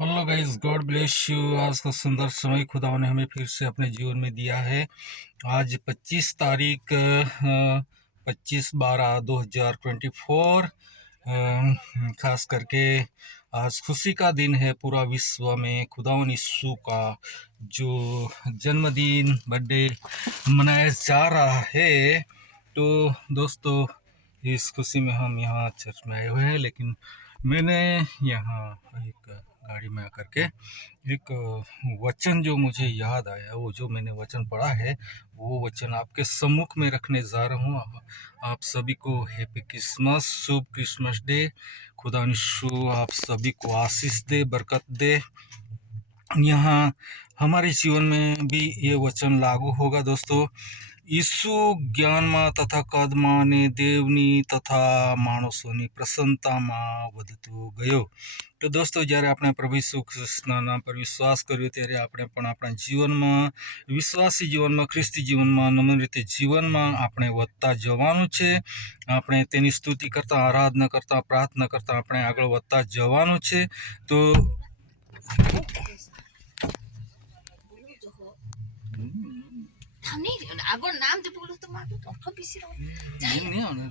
Hello guys, God bless you. आज का सुंदर समय खुदा ने हमें फिर से अपने जीवन में दिया है। आज 25 तारीख 25/12/2024। खास करके आज खुशी का दिन है। पूरा विश्व में खुदावन यीशु का जो जन्मदिन बर्थडे मनाया जा रहा है। तो दोस्तों, इस खुशी में हम यहाँ चर्च में आए हुए हैं, लेकिन मैंने यहाँ एक गाड़ी में आकर के एक वचन जो मुझे याद आया, वो जो मैंने वचन पढ़ा है, वो वचन आपके सम्मुख में रखने जा रहा हूँ। आप सभी को हैप्पी क्रिसमस, शुभ क्रिसमस डे। खुदा यीशु आप सभी को आशीष दे, बरकत दे। यहाँ हमारे जीवन में भी ये वचन लागू होगा दोस्तों। ઈસુ જ્ઞાનમાં તથા કદમાં ને દેવની તથા માણસોની પ્રસન્નતામાં વધતો ગયો। તો દોસ્તો, જ્યારે આપણે પ્રભુ ઈસુ ખ્રિસ્તના નામ પર વિશ્વાસ કર્યો, ત્યારે આપણે પણ આપણા જીવનમાં, વિશ્વાસી જીવનમાં, ખ્રિસ્તી જીવનમાં, નમ્ર રીતે જીવનમાં આપણે વધતા જવાનું છે। આપણે તેની સ્તુતિ કરતા, આરાધના કરતા, પ્રાર્થના કરતા આપણે આગળ વધતા જવાનું છે। તો આગળ નામ તો બોલો તો મારું તો ઓઠો પીસી રહો નહીં આવે